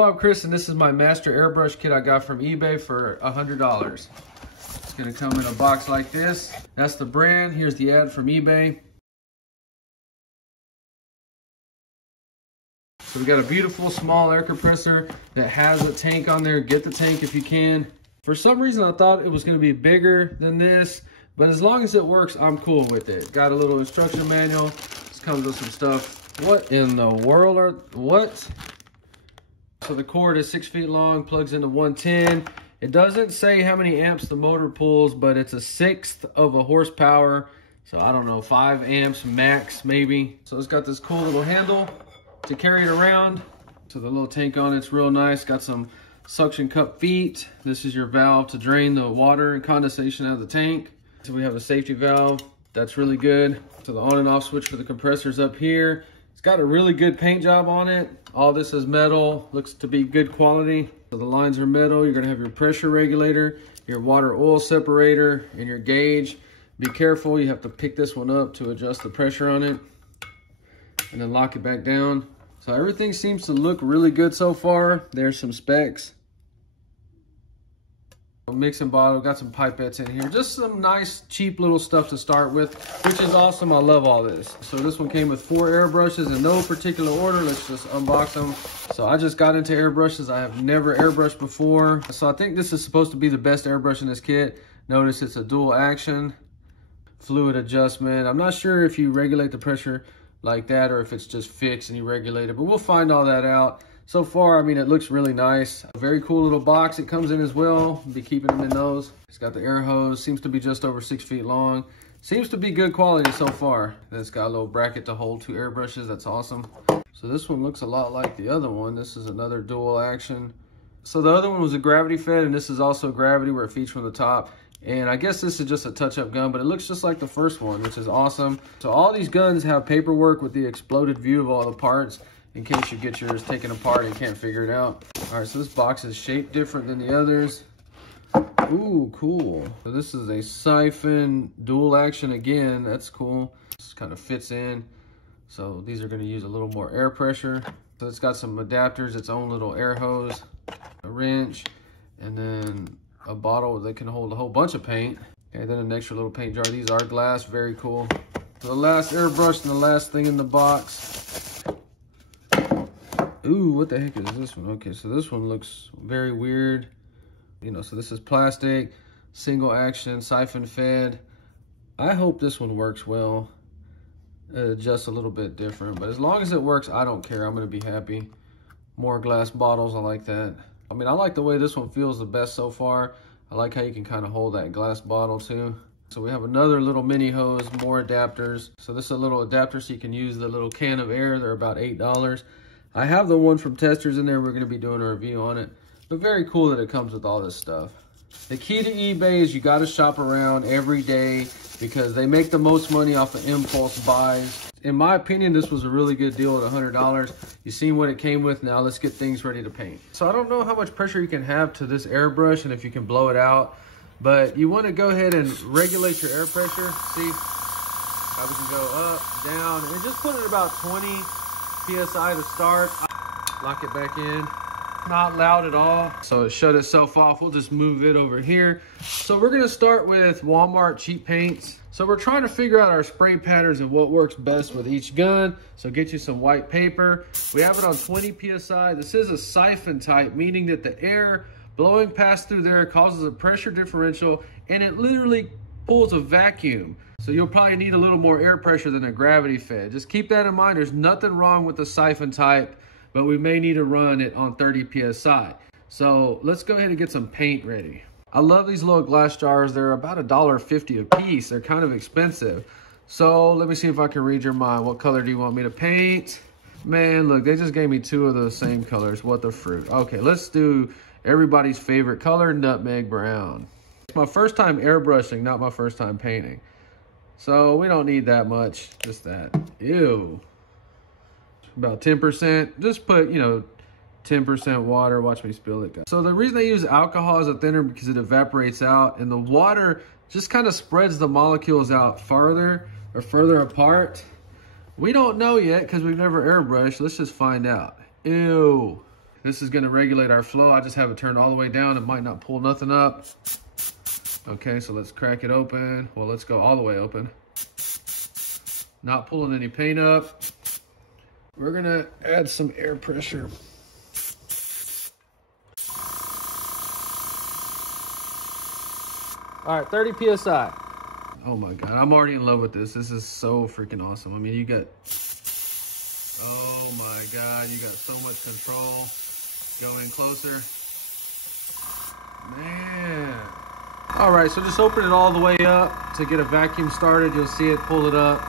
Hello, I'm Chris, and this is my master airbrush kit I got from eBay for $100. It's gonna come in a box like this. That's the brand. Here's the ad from eBay. So we got a beautiful small air compressor that has a tank on there. Get the tank if you can. For some reason, I thought it was gonna be bigger than this, but as long as it works, I'm cool with it. Got a little instruction manual. This comes with some stuff. What in the world are, what? So the cord is 6 feet long, plugs into 110. It doesn't say how many amps the motor pulls, but it's 1/6 of a horsepower. So I don't know, 5 amps max maybe. So it's got this cool little handle to carry it around. So the little tank on it's real nice. Got some suction cup feet. This is your valve to drain the water and condensation out of the tank. So we have a safety valve. That's really good. So the on and off switch for the compressor's up here. It's got a really good paint job on it. All this is metal, looks to be good quality. So the lines are metal. You're gonna have your pressure regulator, your water oil separator, and your gauge. Be careful, you have to pick this one up to adjust the pressure on it and then lock it back down. So everything seems to look really good so far. There's some specs. Mixing bottle, got some pipettes in here. Just some nice, cheap little stuff to start with, which is awesome. I love all this. So this one came with 4 airbrushes in no particular order. Let's just unbox them. So I just got into airbrushes. I have never airbrushed before. So I think this is supposed to be the best airbrush in this kit. Notice it's a dual action, fluid adjustment. I'm not sure if you regulate the pressure like that or if it's just fixed and you regulate it, but we'll find all that out. So far, I mean, it looks really nice. A very cool little box it comes in as well. I'll be keeping them in those. It's got the air hose, seems to be just over 6 feet long. Seems to be good quality so far. It's got a little bracket to hold 2 airbrushes, that's awesome. So this one looks a lot like the other one. This is another dual action. So the other one was a gravity fed, and this is also gravity where it feeds from the top. And I guess this is just a touch-up gun, but it looks just like the first one, which is awesome. So all these guns have paperwork with the exploded view of all the parts, in case you get yours taken apart and can't figure it out. All right, so this box is shaped different than the others. Ooh, cool. So this is a siphon dual action again. That's cool. This kind of fits in. So these are gonna use a little more air pressure. So it's got some adapters, its own little air hose, a wrench, and then a bottle that can hold a whole bunch of paint. Okay, then an extra little paint jar. These are glass, very cool. So the last airbrush and the last thing in the box. Ooh, what the heck is this one? Okay, so this one looks very weird. You know, so this is plastic, single action, siphon fed. I hope this one works well. Just a little bit different, but as long as it works, I don't care. I'm gonna be happy. More glass bottles, I like that. I mean, I like the way this one feels the best so far. I like how you can kind of hold that glass bottle too. So we have another little mini hose, more adapters. So this is a little adapter so you can use the little can of air. They're about $8. I have the one from Testers in there. We're going to be doing a review on it. But very cool that it comes with all this stuff. The key to eBay is you got to shop around every day because they make the most money off of impulse buys. In my opinion, this was a really good deal at $100. You've seen what it came with. Now let's get things ready to paint. So I don't know how much pressure you can have to this airbrush and if you can blow it out. But you want to go ahead and regulate your air pressure. See how we can go up, down, and just put it about 20 PSI to start. Lock it back in. Not loud at all. So it shut itself off. We'll just move it over here. So we're gonna start with Walmart cheap paints. So we're trying to figure out our spray patterns and what works best with each gun. So get you some white paper. We have it on 20 PSI. This is a siphon type, meaning that the air blowing past through there causes a pressure differential and it literally pulls a vacuum. So you'll probably need a little more air pressure than a gravity fed. Just keep that in mind. There's nothing wrong with the siphon type, but we may need to run it on 30 PSI. So let's go ahead and get some paint ready. I love these little glass jars. They're about $1.50 a piece. They're kind of expensive. So let me see if I can read your mind. What color do you want me to paint? Man, look, they just gave me 2 of those same colors. What the fruit. Okay, let's do everybody's favorite color, nutmeg brown. It's my first time airbrushing, not my first time painting. So we don't need that much, just that. Ew. About 10%, just put, 10% water. Watch me spill it, guys. So the reason I use alcohol as a thinner because it evaporates out and the water just kind of spreads the molecules out farther or further apart. We don't know yet because we've never airbrushed. Let's just find out. Ew. This is gonna regulate our flow. I just have it turned all the way down. It might not pull nothing up. Okay, so let's crack it open. Well, let's go all the way open. Not pulling any paint up. We're gonna add some air pressure. All right, 30 PSI. Oh my God, I'm already in love with this. This is so freaking awesome. I mean, you got, oh my God, you got so much control. Go in closer. Man. All right, so just open it all the way up to get a vacuum started. You'll see it, pull it up.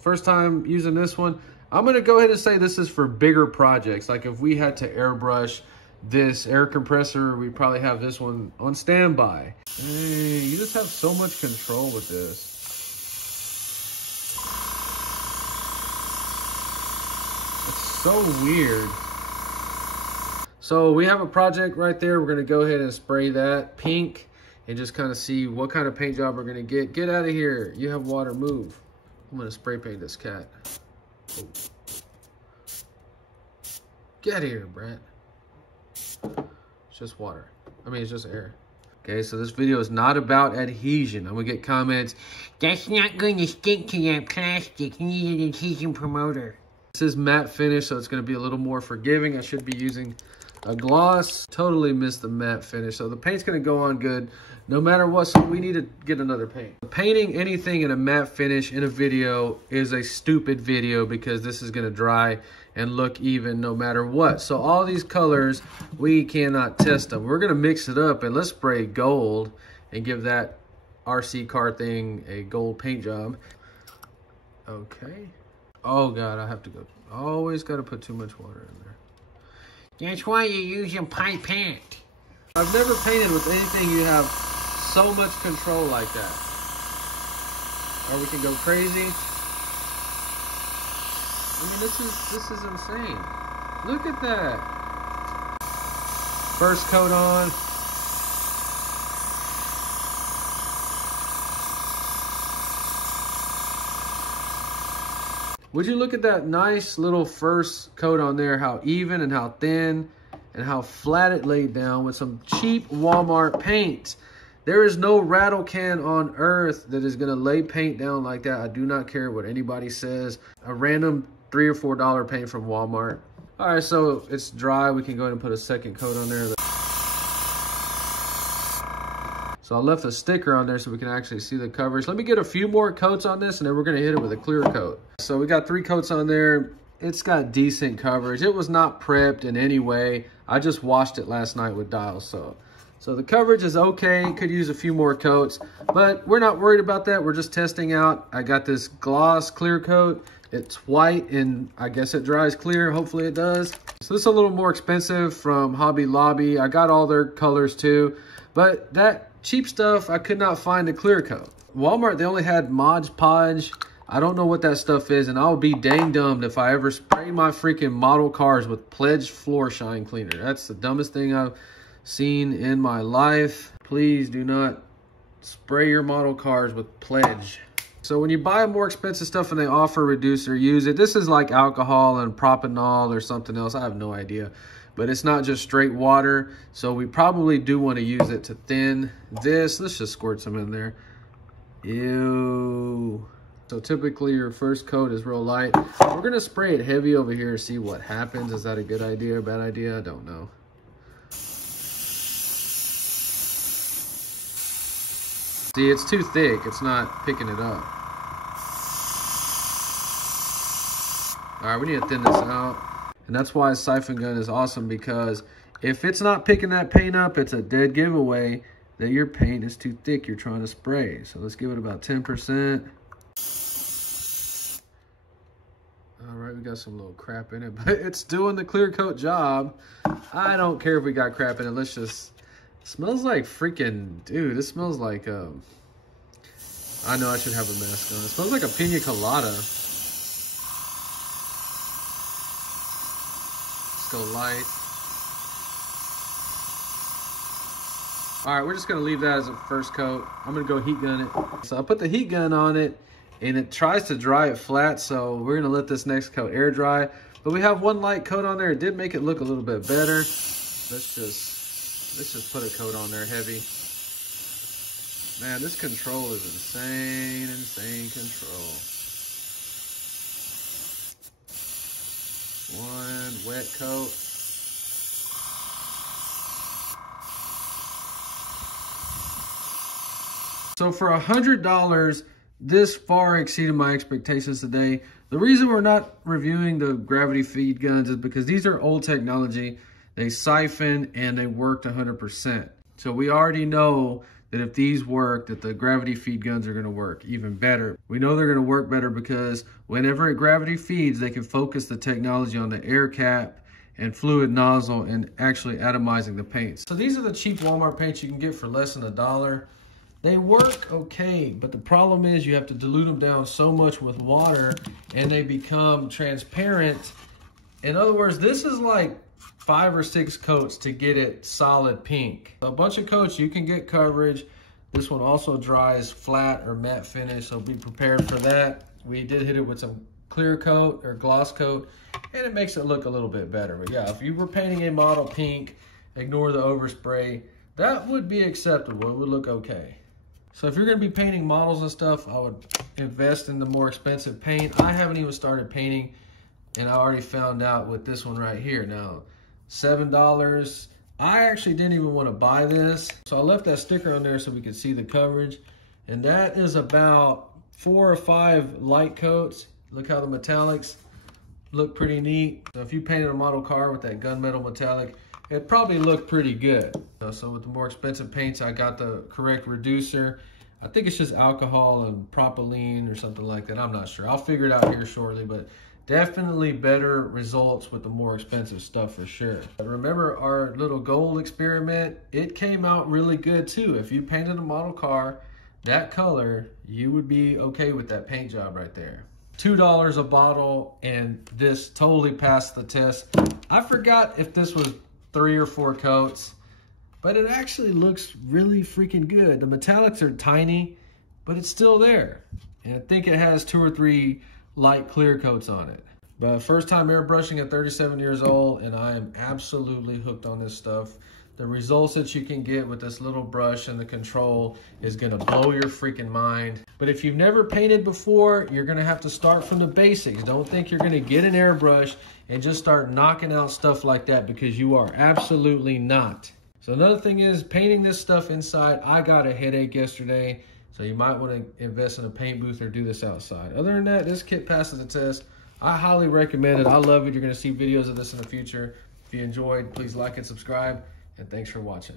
First time using this one. I'm gonna go ahead and say this is for bigger projects. Like if we had to airbrush this air compressor, we probably have this one on standby. Dang, you just have so much control with this. It's so weird. So we have a project right there. We're gonna go ahead and spray that pink and just kind of see what kind of paint job we're gonna get. Get out of here. You have water, move. I'm gonna spray paint this cat. Oh. Get here, Brent. It's just water. I mean, it's just air. Okay, so this video is not about adhesion. I'm gonna get comments, that's not going to stick to that plastic. You need an adhesion promoter. This is matte finish, so it's gonna be a little more forgiving. I should be using a gloss. Totally missed the matte finish. So the paint's gonna go on good no matter what, so we need to get another paint. Painting anything in a matte finish in a video is a stupid video because this is gonna dry and look even no matter what. So all these colors, we cannot test them. We're gonna mix it up and let's spray gold and give that RC car thing a gold paint job. Okay. Oh God, I have to go. Always gotta put too much water in there. That's why you're using pipe paint. I've never painted with anything you have so much control like that. Or we can go crazy. I mean, this is insane. Look at that. First coat on. Would you look at that nice little first coat on there, how even and how thin and how flat it laid down with some cheap Walmart paint. There is no rattle can on earth that is gonna lay paint down like that. I do not care what anybody says. A random $3 or $4 paint from Walmart. All right, so it's dry. We can go ahead and put a second coat on there. So I left a sticker on there so we can actually see the coverage. Let me get a few more coats on this and then we're gonna hit it with a clear coat. So we got 3 coats on there. It's got decent coverage. It was not prepped in any way. I just washed it last night with Dial. So the coverage is okay. Could use a few more coats, but we're not worried about that. We're just testing out. I got this gloss clear coat. It's white and I guess it dries clear. Hopefully it does. So this is a little more expensive from Hobby Lobby. I got all their colors too, but that cheap stuff, I could not find a clear coat. Walmart, they only had Mod Podge. I don't know what that stuff is, and I'll be dang dumb if I ever spray my freaking model cars with Pledge Floor Shine Cleaner. That's the dumbest thing I've seen in my life. Please do not spray your model cars with Pledge. So when you buy more expensive stuff and they offer reduce or use it, this is like alcohol and propanol or something else. I have no idea. But it's not just straight water. So we probably do want to use it to thin this. Let's just squirt some in there. Ew. So typically your first coat is real light. We're going to spray it heavy over here to see what happens. Is that a good idea or bad idea? I don't know. See, it's too thick. It's not picking it up. All right, we need to thin this out. And that's why a siphon gun is awesome, because if it's not picking that paint up, it's a dead giveaway that your paint is too thick you're trying to spray. So let's give it about 10%. All right, we got some little crap in it, but it's doing the clear coat job. I don't care if we got crap in it. Let's just, it smells like freaking, dude, this smells like, I know I should have a mask on. It smells like a pina colada. Let's go light. All right, we're just gonna leave that as a first coat. I'm gonna go heat gun it. So I put the heat gun on it, and it tries to dry it flat, so we're gonna let this next coat air dry. But we have one light coat on there. It did make it look a little bit better. Let's just put a coat on there heavy. Man, this control is insane control. One wet coat. So for $100, this far exceeded my expectations today. The reason we're not reviewing the gravity feed guns is because these are old technology. They siphon and they worked 100%. So we already know that if these work, that the gravity feed guns are gonna work even better. We know they're gonna work better because whenever it gravity feeds, they can focus the technology on the air cap and fluid nozzle and actually atomizing the paints. So these are the cheap Walmart paints you can get for less than $1. They work okay, but the problem is you have to dilute them down so much with water and they become transparent. In other words, this is like 5 or 6 coats to get it solid pink. A bunch of coats, you can get coverage. This one also dries flat or matte finish, so be prepared for that. We did hit it with some clear coat or gloss coat, and it makes it look a little bit better. But yeah, if you were painting a model pink, ignore the overspray. That would be acceptable. It would look okay. So if you're gonna be painting models and stuff, I would invest in the more expensive paint. I haven't even started painting, and I already found out with this one right here. Now, $7. I actually didn't even want to buy this, so I left that sticker on there so we could see the coverage. And that is about 4 or 5 light coats. Look how the metallics look pretty neat. So if you painted a model car with that gunmetal metallic, it probably looked pretty good. So with the more expensive paints, I got the correct reducer. I think it's just alcohol and propylene or something like that. I'm not sure. I'll figure it out here shortly, but definitely better results with the more expensive stuff for sure. But remember our little gold experiment? It came out really good too. If you painted a model car that color, you would be okay with that paint job right there. $2 a bottle, and this totally passed the test. I forgot if this was 3 or 4 coats, but it actually looks really freaking good. The metallics are tiny, but it's still there. And I think it has 2 or 3 light clear coats on it. But first time airbrushing at 37 years old, and I am absolutely hooked on this stuff. The results that you can get with this little brush and the control is gonna blow your freaking mind. But if you've never painted before, you're gonna have to start from the basics. Don't think you're gonna get an airbrush and just start knocking out stuff like that, because you are absolutely not. So another thing is painting this stuff inside. I got a headache yesterday, so you might want to invest in a paint booth or do this outside. Other than that, this kit passes the test. I highly recommend it. I love it. You're going to see videos of this in the future. If you enjoyed, please like and subscribe, and thanks for watching.